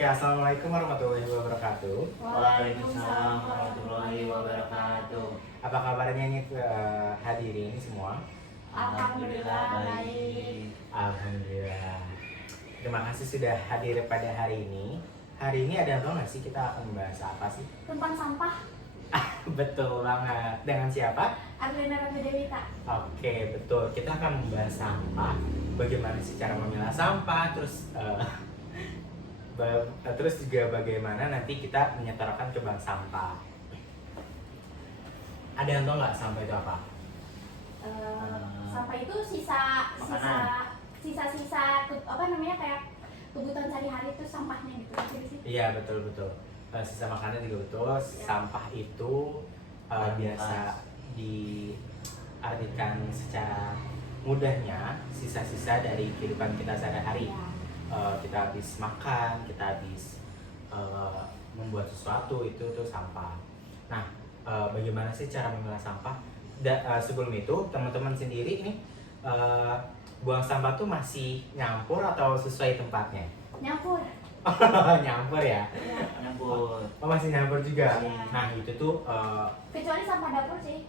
Oke, assalamualaikum warahmatullahi wabarakatuh. Waalaikumsalam warahmatullahi wabarakatuh. Apa kabarnya nih hadirin semua? Alhamdulillah baik. Alhamdulillah. Terima kasih sudah hadir pada hari ini. Hari ini ada apa nggak sih, kita akan membahas apa sih? Tentang sampah. Betul banget. Dengan siapa? Arlena Ramadewita. Oke, betul. Kita akan membahas sampah. Bagaimana sih cara memilah sampah, terus juga bagaimana nanti kita menyetorkan ke bank sampah. Ada yang tahu nggak sampah itu apa? Sampah itu Makanan. sisa apa namanya, kayak kebutuhan sehari-hari itu sampahnya gitu sih. Iya, betul. Sisa makanan juga betul. Sampah itu biasa diartikan secara mudahnya sisa-sisa dari kehidupan kita sehari-hari. Ya. Kita habis makan, kita habis membuat sesuatu, itu tuh sampah. Nah, bagaimana sih cara memilah sampah? Sebelum itu, teman-teman sendiri ini buang sampah tuh masih nyampur atau sesuai tempatnya? Nyampur. Nyampur ya? Ya. Nyambut. Oh, masih nyampur juga. Iya. Nah, itu tuh Kecuali sampah dapur sih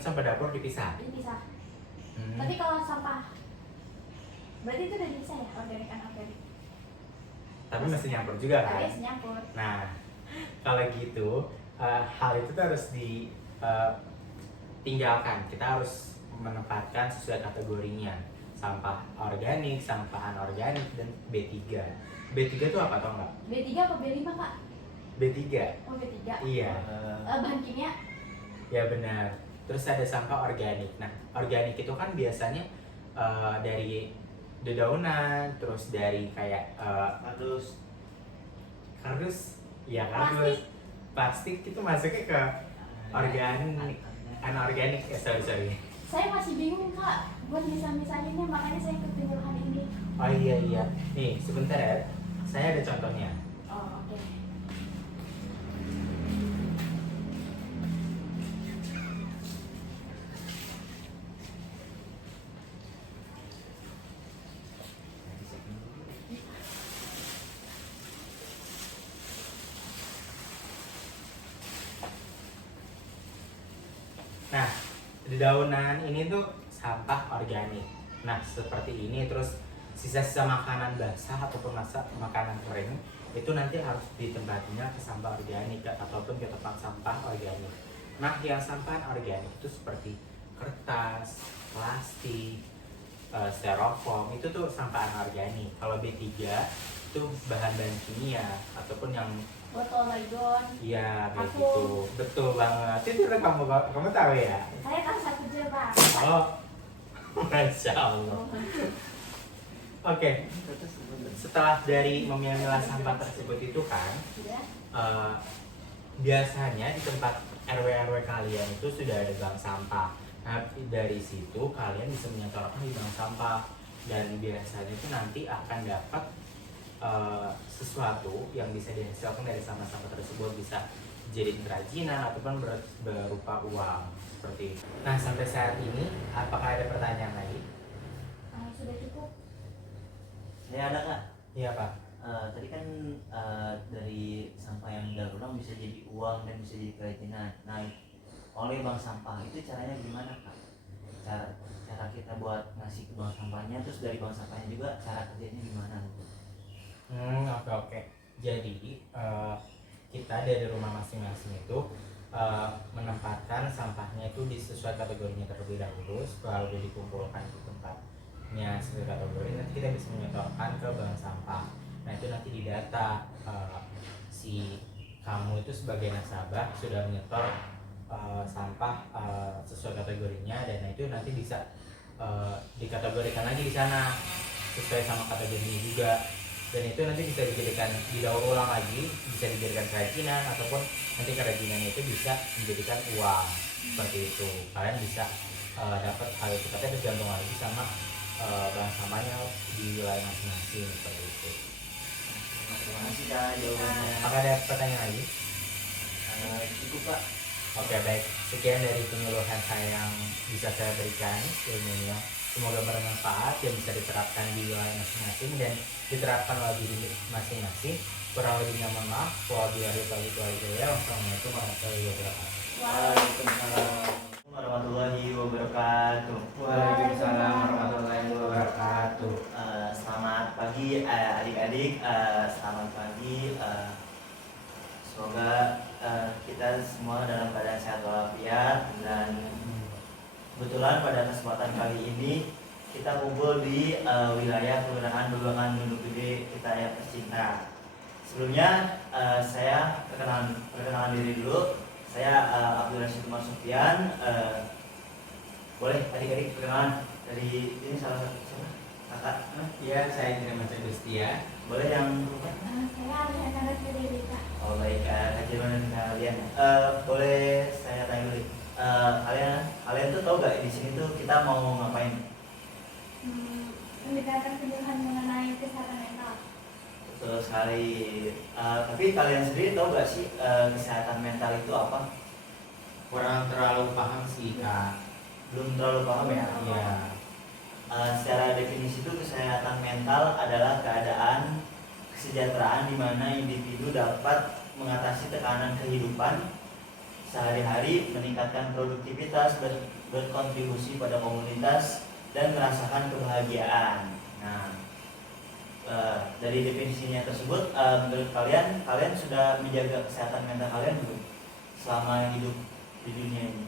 sampah dapur dipisah. dipisah. Hmm. Tapi kalau sampah berarti itu udah bisa ya, organik anorganik. Tapi masih nyampur juga kan? Tapi nyampur. Nah, kalau gitu hal itu tuh harus ditinggalkan. Kita harus menempatkan sesuai kategorinya. Sampah organik, sampah anorganik, dan B3. B3 itu apa, tau nggak? B3 apa B5 kak? B3. Oh B3. Iya, Bahan kimia. ya benar. Terus ada sampah organik. Nah, organik itu kan biasanya dari dedaunan, terus dari kayak kardus, ya kardus, plastik itu masuknya ke organik, anorganik. Sorry. Saya masih bingung kak buat misah-misahinnya, makanya saya ikut penyuluhan ini. Oh iya. Nih, sebentar ya. Saya ada contohnya. Oh oke. Nah, dedaunan ini tuh sampah organik. Nah, seperti ini. Terus sisa-sisa makanan basah ataupun makanan kering itu nanti harus ditempatinya ke sampah organik ataupun ke tempat sampah organik. Nah, yang sampah organik itu seperti kertas, plastik, styrofoam, itu tuh sampah anorganik. Kalau B3 itu bahan-bahan kimia ataupun yang Botol Baygon. iya kayak Aku. gitu. Betul banget. Itu udah kamu tahu ya? Saya tahu satu aja pak. Oh, Masya Allah. Oke, setelah dari memilah sampah tersebut itu kan, Sudah. biasanya di tempat RW kalian itu sudah ada bank sampah. Nah, dari situ kalian bisa menyetorkan di bank sampah, dan biasanya itu nanti akan dapat sesuatu yang bisa dihasilkan dari sampah-sampah tersebut, bisa jadi kerajinan ataupun berupa uang seperti itu. Nah, sampai saat ini apakah ada pertanyaan lagi? Sudah cukup. Saya ada kak. Iya, Pak. Tadi kan dari sampah yang daur ulang bisa jadi uang dan bisa jadi kerajinan. Nah, oleh bank sampah itu caranya gimana kak? Cara kita buat ngasih ke bank sampahnya, terus dari bank sampahnya juga cara kerjanya gimana? Oke. Jadi kita dari rumah masing-masing itu menempatkan sampahnya itu sesuai kategorinya terlebih dahulu. Setelah sudah dikumpulkan di tempatnya sesuai kategori, nanti kita bisa menyetorkan ke bank sampah. Nah, itu nanti didata si kamu itu sebagai nasabah sudah menyetor sampah sesuai kategorinya, dan itu nanti bisa dikategorikan lagi di sana sesuai sama kategorinya juga. Dan itu nanti bisa dijadikan didaur ulang lagi, bisa dijadikan kerajinan, ataupun nanti kerajinannya itu bisa menjadikan uang seperti itu. Kalian bisa dapat hal itu, tapi tergantung lagi sama bahan sampahnya di wilayah masing-masing seperti itu. Terima kasih kak jawabannya. Apakah ada pertanyaan lagi? Cukup pak. Oke, baik. Sekian dari penyuluhan saya yang bisa saya berikan ilmunya. Semoga bermanfaat dan bisa diterapkan di wilayah masing-masing dan diterapkan lagi di masing-masing. Kurang lebihnya mohon maaf. Wabillahi taufiq wal hidayah. Wassalamualaikum warahmatullahi wabarakatuh. Waalaikumsalam warahmatullahi wabarakatuh. Waalaikumsalam warahmatullahi wabarakatuh. Selamat pagi adik-adik. Selamat pagi. Semoga kita semua dalam keadaan sehat walafiat, dan kebetulan pada kesempatan kali ini kita kumpul di wilayah Kelurahan Bebangan Gunung Gede kita yang tercinta. Sebelumnya saya perkenalan diri dulu. Saya Abdul Rashid Umar Sufyan. Boleh adik-adik perkenalan dari ini salah satu siapa? Kakak? Ya, saya tidak macam Gustia. Boleh yang Saya Alexandra Fidelita. oh baik, kajian kalian. Boleh saya tanya dulu. Kalian tuh tahu gak di sini tuh kita mau ngapain? Mendengarkan penjelasan mengenai kesehatan mental. Betul sekali. Tapi kalian sendiri tahu gak sih kesehatan mental itu apa? Kurang terlalu paham sih, Kak. Belum terlalu paham ya? Iya. Secara definisi itu kesehatan mental adalah keadaan kesejahteraan di mana individu dapat mengatasi tekanan kehidupan sehari-hari, meningkatkan produktivitas, berkontribusi pada komunitas, dan merasakan kebahagiaan. Nah, dari definisinya tersebut, menurut kalian sudah menjaga kesehatan mental kalian belum selama hidup di dunia ini?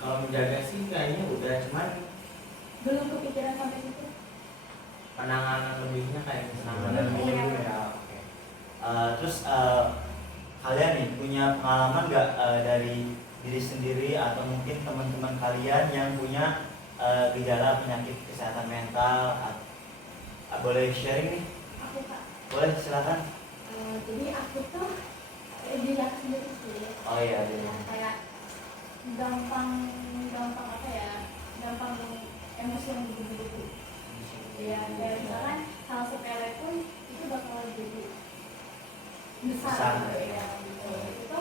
Kalau menjaga sih kayaknya udah, cuman Belum kepikiran sampai situ. penanganan lebihnya kayak Penanganan misalnya lebih. ya, oke. Terus kalian nih punya pengalaman nggak dari diri sendiri atau mungkin teman-teman kalian yang punya gejala penyakit kesehatan mental? Boleh sharing nih? Aku Kak. Boleh, silakan. Jadi aku tuh diri aku sendiri sih. Oh iya, Ya, kayak gampang apa ya? Gampang emosi yang begitu-begitu. Ya, kayak misalkan hal sepele pun itu bakal jadi besar Besar, gitu ya. ya. Gitu. Itu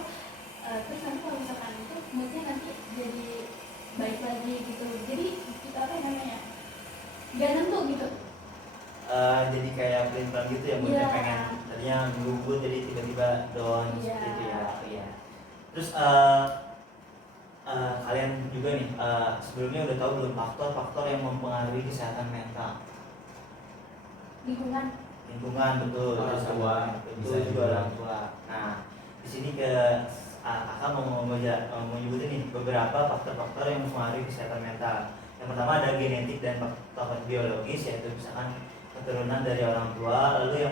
terus nanti kalau misalkan itu moodnya nanti jadi baik lagi gitu. Jadi kita apa namanya? Gak nentu gitu. Jadi kayak pelin-pelan gitu ya, mungkin Iya. pengen tadinya gugup jadi tiba-tiba down Iya. seperti itu ya. Iya. Terus kalian juga nih sebelumnya udah tahu belum faktor-faktor yang mempengaruhi kesehatan mental? Lingkungan. Lingkungan, betul. Orang tua, Betul bisa juga juga. orang tua. Nah, di sini kakak mau menyebutin nih beberapa faktor-faktor yang mempengaruhi kesehatan mental. Yang pertama ada genetik dan faktor biologis, yaitu misalkan keturunan dari orang tua. Lalu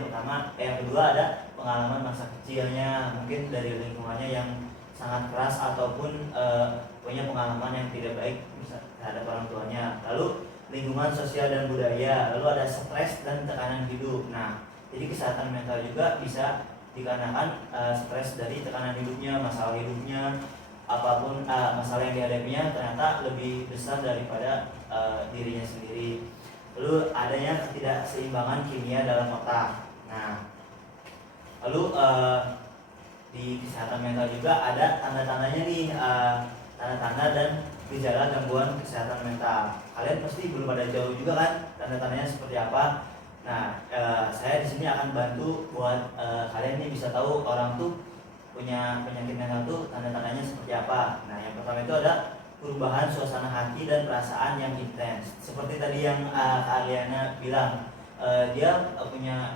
yang kedua ada pengalaman masa kecilnya, mungkin dari lingkungannya yang sangat keras ataupun punya pengalaman yang tidak baik terhadap orang tuanya. Lalu lingkungan sosial dan budaya. Lalu ada stres dan tekanan hidup. Nah, jadi kesehatan mental juga bisa dikarenakan stres dari tekanan hidupnya, masalah hidupnya, apapun masalah yang dihadapinya ternyata lebih besar daripada dirinya sendiri. Lalu adanya ketidakseimbangan kimia dalam otak. Nah, lalu di kesehatan mental juga ada tanda-tandanya nih, tanda-tanda dan gejala gangguan kesehatan mental. Kalian pasti belum pada jauh juga kan tanda-tandanya seperti apa. Nah, saya di sini akan bantu buat kalian nih bisa tahu orang tuh punya penyakit mental tuh tanda-tandanya seperti apa. Nah, yang pertama itu ada perubahan suasana hati dan perasaan yang intens. Seperti tadi yang Kak Aliana bilang, dia punya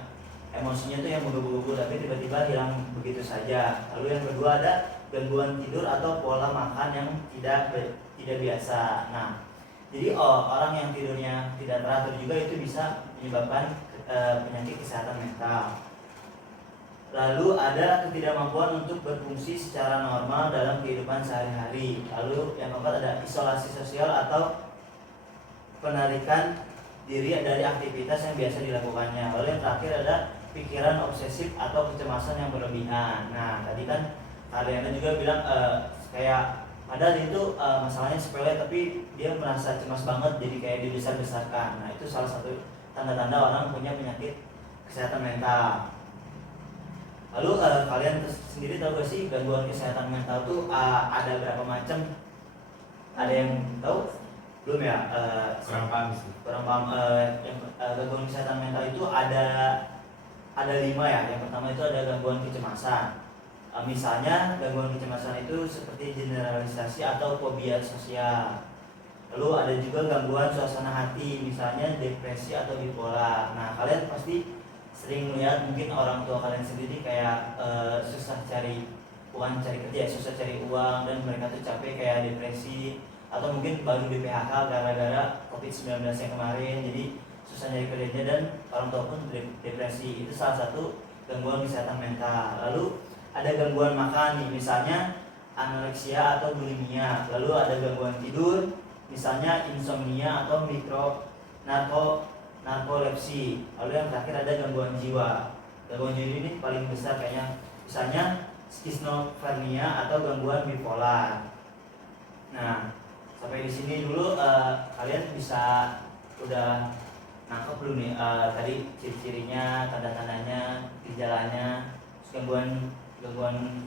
emosinya tuh yang menggebu-gebu tapi tiba-tiba hilang begitu saja. Lalu yang kedua ada gangguan tidur atau pola makan yang tidak biasa. Nah, jadi orang yang tidurnya tidak teratur juga itu bisa menyebabkan penyakit kesehatan mental. Lalu ada ketidakmampuan untuk berfungsi secara normal dalam kehidupan sehari-hari. Lalu yang keempat ada isolasi sosial atau penarikan diri dari aktivitas yang biasa dilakukannya. Lalu yang terakhir ada pikiran obsesif atau kecemasan yang berlebihan. Nah, tadi kan Kaliana juga bilang kayak padahal itu masalahnya sepele tapi dia merasa cemas banget, jadi kayak dibesar-besarkan. Nah, itu salah satu tanda-tanda orang punya penyakit kesehatan mental. Lalu kalian sendiri tahu gak sih gangguan kesehatan mental tuh ada berapa macam? Ada yang tahu? Belum ya? kurang paham sih. Kurang paham. Yang gangguan kesehatan mental itu ada ada 5 ya. Yang pertama itu ada gangguan kecemasan. Misalnya gangguan kecemasan itu seperti generalisasi atau fobia sosial. Lalu ada juga gangguan suasana hati, misalnya depresi atau bipolar. Nah, kalian pasti sering melihat mungkin orang tua kalian sendiri kayak susah cari uang, cari kerja, susah cari uang, dan mereka tuh capek kayak depresi, atau mungkin baru di PHK gara-gara COVID-19 yang kemarin, jadi susah nyari kerjanya dan orang tua pun depresi. Itu salah satu gangguan kesehatan mental. Lalu ada gangguan makan nih, misalnya anoreksia atau bulimia. Lalu ada gangguan tidur, misalnya insomnia atau narkolepsi. Lalu yang terakhir ada gangguan jiwa. Gangguan jiwa ini paling besar kayaknya, misalnya skizofrenia atau gangguan bipolar. Nah, sampai di sini dulu kalian bisa udah nangkep belum nih tadi ciri-cirinya, tanda-tandanya, gejalanya, gangguan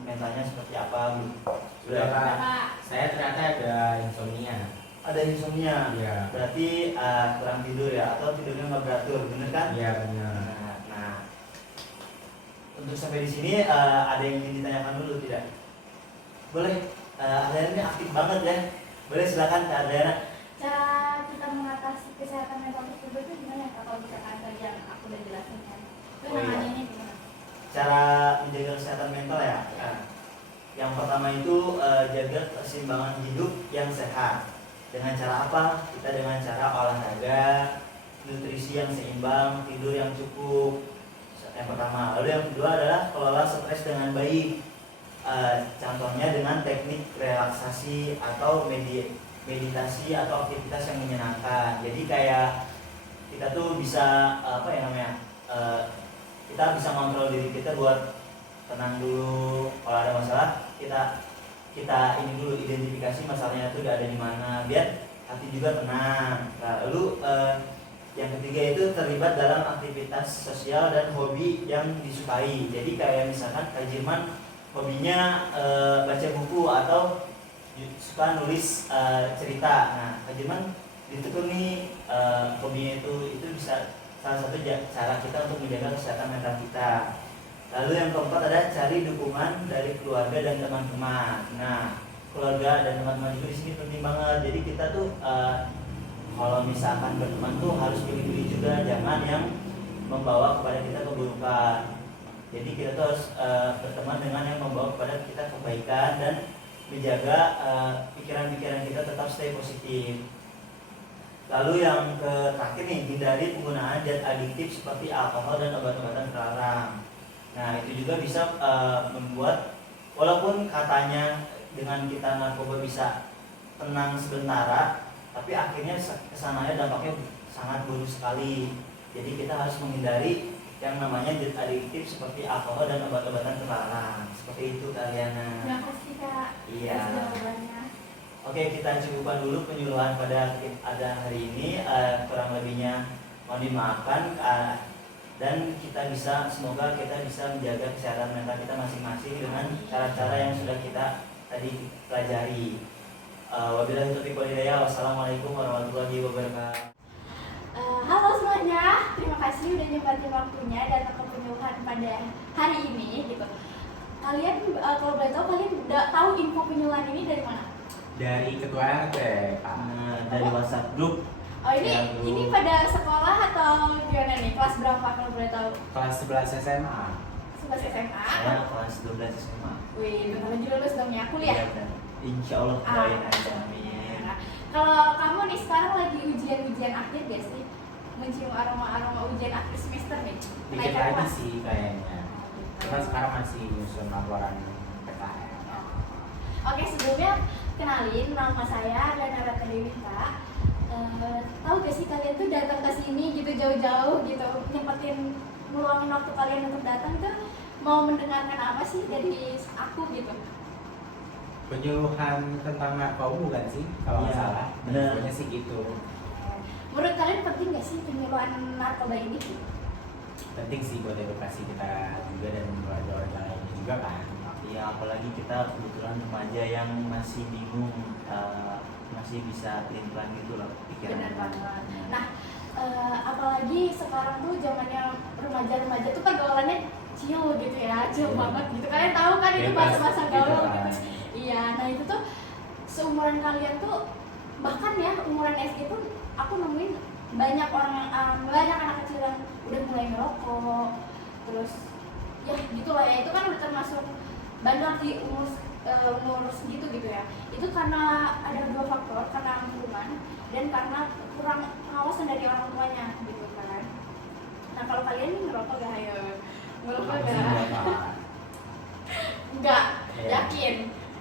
mentalnya seperti apa belum? Sudah Pak. Pak. Saya ternyata ada insomnia. Ada insomnia, Iya. berarti kurang tidur ya, atau tidurnya nggak beratur, bener kan? Iya benar. Nah, untuk sampai di sini ada yang ingin ditanyakan dulu tidak? Boleh, Adriana ini aktif banget ya. Boleh silakan Kak Adriana. Cara kita mengatasi kesehatan mental tersebut itu gimana ya, Kak? Kalau misalkan tadi yang aku udah jelasin kan, itu Oh, iya. namanya gimana? Cara menjaga kesehatan mental ya. Yang pertama itu jaga keseimbangan hidup yang sehat. Dengan cara apa? Kita dengan cara olahraga, nutrisi yang seimbang, tidur yang cukup. Yang pertama. Lalu yang kedua adalah kelola stres dengan baik. Contohnya dengan teknik relaksasi atau meditasi atau aktivitas yang menyenangkan. Jadi kayak kita tuh bisa kita bisa kontrol diri kita buat tenang dulu. Kalau ada masalah kita ini dulu identifikasi masalahnya itu udah ada di mana, biar hati juga tenang. Nah, lalu yang ketiga itu terlibat dalam aktivitas sosial dan hobi yang disukai. Jadi kayak misalkan Kak Jirman hobinya baca buku atau suka nulis cerita. Nah, Kak Jirman ditekun nih hobinya itu bisa salah satu cara kita untuk menjaga kesehatan mental kita. Lalu yang keempat ada cari dukungan dari keluarga dan teman-teman. Nah, keluarga dan teman-teman juga di sini penting banget. Jadi kita tuh kalau misalkan berteman tuh harus pilih-pilih juga, jangan yang membawa kepada kita keburukan. Jadi kita tuh harus berteman dengan yang membawa kepada kita kebaikan dan menjaga pikiran-pikiran kita tetap stay positif. Lalu yang terakhir nih, hindari penggunaan zat adiktif seperti alkohol dan obat-obatan terlarang. Nah, itu juga bisa membuat, walaupun katanya dengan kita narkoba bisa tenang sementara, tapi akhirnya kesananya dampaknya sangat buruk sekali. Jadi kita harus menghindari yang namanya zat adiktif seperti alkohol dan obat-obatan terlarang. Seperti itu Kak Liana. Terima kasih, Kak. Iya. Atas jawabannya. Oke, kita cukupkan dulu penyuluhan pada hari ini. Kurang lebihnya mohon dimaafkan, dan semoga kita bisa menjaga kesehatan mental kita masing-masing dengan cara-cara yang sudah kita tadi pelajari. Wabillahi taufiq wal hidayah. Wassalamualaikum warahmatullahi wabarakatuh. Halo semuanya, terima kasih udah nyempatin waktunya datang ke penyuluhan pada hari ini gitu. Kalian kalau boleh tahu, kalian udah tahu info penyuluhan ini dari mana? Dari ketua RT, Pak. Dari WhatsApp grup. Oh ini pada sekolah atau gimana nih? Kelas berapa kalau boleh tahu? Kelas 11 SMA. 11 SMA? Saya kelas 12 SMA. Wih, bentar lagi lulus dong ya, kuliah? Iya, kan? Insya Allah doain aja, amin. Nah, kalau kamu nih sekarang lagi ujian akhir gak sih? Mencium aroma ujian akhir semester nih? Dikit Kenaikan lagi kelas? sih kayaknya. Cuma sekarang masih nyusun laporan PKN. Oke, sebelumnya kenalin, nama saya Adriana Rata Dewita. Tahu gak sih kalian tuh datang ke sini gitu jauh-jauh gitu, nyempetin meluangin waktu kalian untuk datang tuh mau mendengarkan apa sih dari aku gitu? Penyuluhan tentang narkoba bukan sih? Kalau nggak Iya, salah. benar. Infonya sih gitu. Menurut kalian penting gak sih penyuluhan narkoba ini? Penting sih buat edukasi kita juga dan buat orang lainnya juga kan. Ya, apalagi kita kebetulan remaja yang masih bingung masih bisa pelan-pelan gitu loh pikiran. Benar banget. Nah, apalagi sekarang tuh zamannya remaja-remaja tuh pergaulannya chill gitu ya, chill banget gitu. Kalian tahu kan itu Bebas bahasa-bahasa gitu gaul kan. gitu. Iya, nah itu tuh seumuran kalian tuh, bahkan ya umuran SD pun aku nemuin banyak orang, banyak anak kecil yang udah mulai ngerokok, terus ya gitulah ya, itu kan udah termasuk banyak di umur segitu gitu ya. Itu karena ada dua faktor, karena lingkungan dan karena kurang pengawasan dari orang tuanya gitu kan. Nah kalau kalian nih ngerokok gak? Ayo ngerokok Aku sih gak? ngerokok. Enggak, Iya. yakin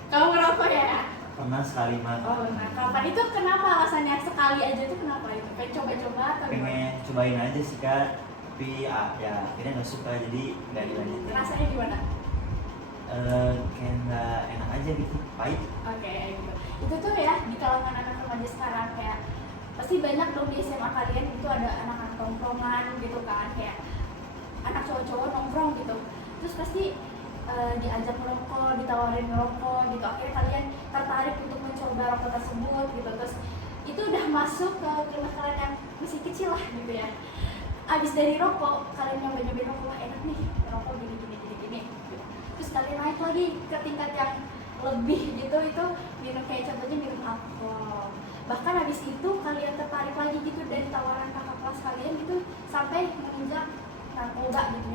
kamu ngerokok ya? Pernah sekali mah. Oh, nah kapan itu, kenapa alasannya sekali aja itu, kenapa itu? Pengen coba-coba atau gimana? Pengen cobain aja sih kak, tapi ya akhirnya nggak suka jadi nggak dilanjutin. Rasanya gimana? Kayak nggak enak aja gitu, pahit. Oke, gitu. Itu tuh ya di kalangan anak remaja sekarang kayak pasti banyak dong di SMA kalian itu ada anak-anak tongkrongan gitu kan, kayak anak cowok-cowok nongkrong gitu. Terus pasti diajak merokok, ditawarin ngerokok gitu. Akhirnya kalian tertarik untuk mencoba rokok tersebut gitu. Terus itu udah masuk ke kelas kalian yang masih kecil lah gitu ya. Abis dari rokok, kalian nyoba-nyobain rokok, wah enak nih, rokok gini gitu. Terus kalian naik lagi ke tingkat yang lebih gitu, itu minum kayak contohnya minum alkohol. Bahkan habis itu kalian tertarik lagi gitu dari tawaran kakak kelas kalian gitu, sampai menginjak narkoba gitu,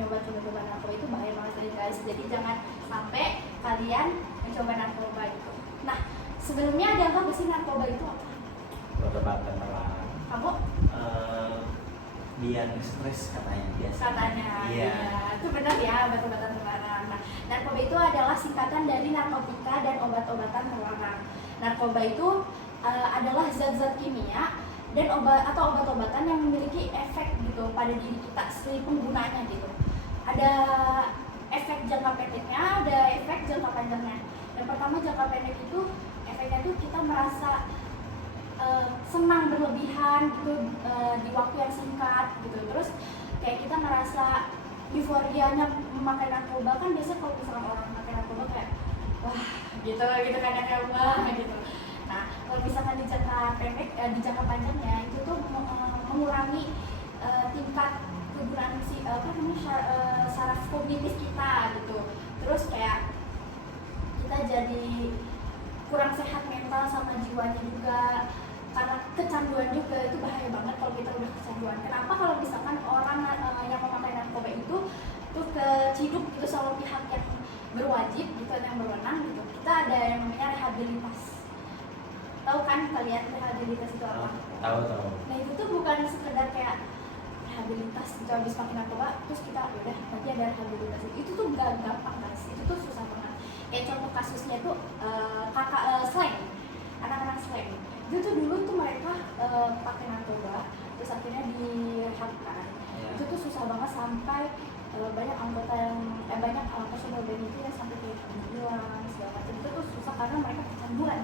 coba narkoba. Itu bahaya banget ya guys, jadi jangan sampai kalian mencoba narkoba gitu. Nah sebelumnya ada apa sih narkoba itu apa? Obat-obatan terlarang. Kamu? Biar stres katanya biasa. Katanya, Iya. ya, itu benar ya, obat-obatan terlarang. Nah, narkoba itu adalah singkatan dari narkotika dan obat-obatan terlarang. Narkoba itu adalah zat-zat kimia dan obat-obatan yang memiliki efek gitu pada diri kita si penggunanya gitu. Ada efek jangka pendeknya, ada efek jangka panjangnya. Yang pertama jangka pendek itu efeknya tuh kita merasa senang berlebihan gitu di waktu yang singkat gitu. Terus kayak kita merasa euforianya memakai narkoba. Kan biasanya kalau misalkan orang memakai narkoba kayak wah gitu kan ya, kayak wah gitu. Nah kalau misalkan di jangka pendek, di jangka panjangnya itu tuh mengurangi tingkat kegunaan saraf kognitif kita gitu. Terus kayak kita jadi kurang sehat mental sama jiwanya juga, karena kecanduan juga. Itu bahaya banget kalau kita udah kecanduan. Kenapa kalau misalkan orang yang memakai narkoba itu tuh keciduk gitu sama pihak yang berwajib gitu, yang berwenang gitu, kita ada yang namanya rehabilitas. Tahu kan kalian rehabilitas itu apa? Tahu. Nah itu tuh bukan sekedar kayak rehabilitas gitu, habis pakai narkoba terus kita udah nanti ada rehabilitas. Itu tuh gak gampang guys, itu tuh susah banget. Kayak contoh kasusnya tuh slang, anak-anak slang itu tuh dulu tuh mereka pakai narkoba terus akhirnya direhabkan. Itu tuh susah banget sampai banyak anggota yang banyak personal band itu yang sampai kayak hilang segala macam. Itu tuh susah karena mereka kecanduan.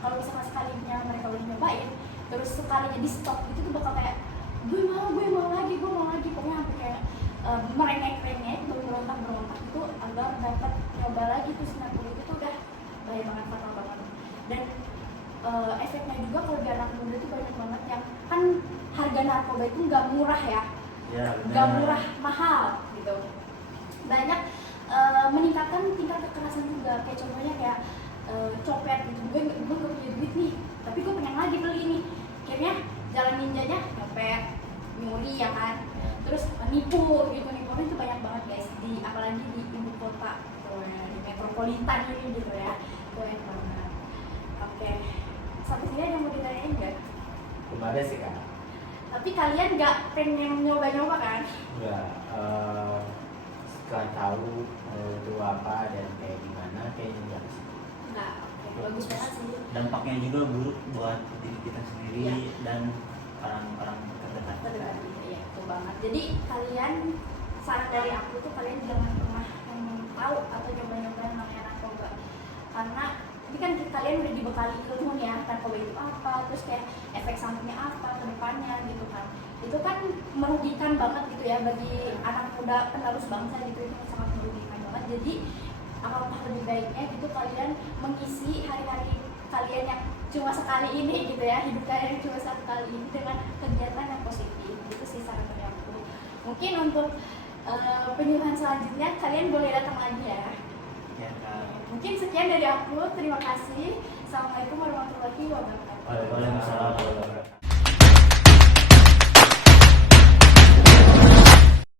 Kalau misalkan sekalinya mereka udah nyobain terus sekalinya di stop itu tuh bakal kayak gue mau lagi pokoknya sampai kayak merengek berontak itu agar dapat nyoba lagi tuh narkoba. Itu tuh udah bahaya banget, fatal banget. Dan efeknya juga kalau di anak muda itu banyak banget yang kan harga narkoba itu nggak murah ya, nggak murah, mahal gitu. Banyak meningkatkan tingkat kekerasan juga. Kayak contohnya kayak copet gitu, gue gak punya duit nih tapi gue pengen lagi beli nih, akhirnya jalan ninjanya nyopet, nyuri ya kan, terus nipu itu banyak banget guys, apalagi di ibu kota di metropolitan ini gitu ya, banyak banget. Oke, sampai sini ada yang mau ditanyain nggak? Belum ada sih kak. Tapi kalian nggak pengen nyoba kan? Enggak. Setelah tahu itu apa dan kayak gimana, kayaknya enggak sih. Nggak, oke, bagus banget sih. Dampaknya juga buruk buat diri kita sendiri Iya. dan orang-orang terdekat. Terdekat gitu ya, itu banget. Jadi kalian, saran dari aku tuh kalian jangan pernah tahu atau nyoba-nyoba yang namanya narkoba, karena ini kan kalian udah dibekali ilmu ya, narkoba itu apa, terus kayak efek sampingnya apa ke depannya gitu kan. Itu kan merugikan banget gitu ya bagi anak muda penerus bangsa gitu, itu sangat merugikan banget. Jadi alangkah lebih baiknya gitu kalian mengisi hari-hari kalian yang cuma sekali ini gitu ya, hidup kalian yang cuma satu kali ini dengan kegiatan yang positif. Itu sih saran dari aku. Mungkin untuk penyuluhan selanjutnya kalian boleh datang lagi ya. Ya Kak. Mungkin sekian dari aku, terima kasih. Assalamualaikum warahmatullahi wabarakatuh. Waalaikumsalam warahmatullahi wabarakatuh.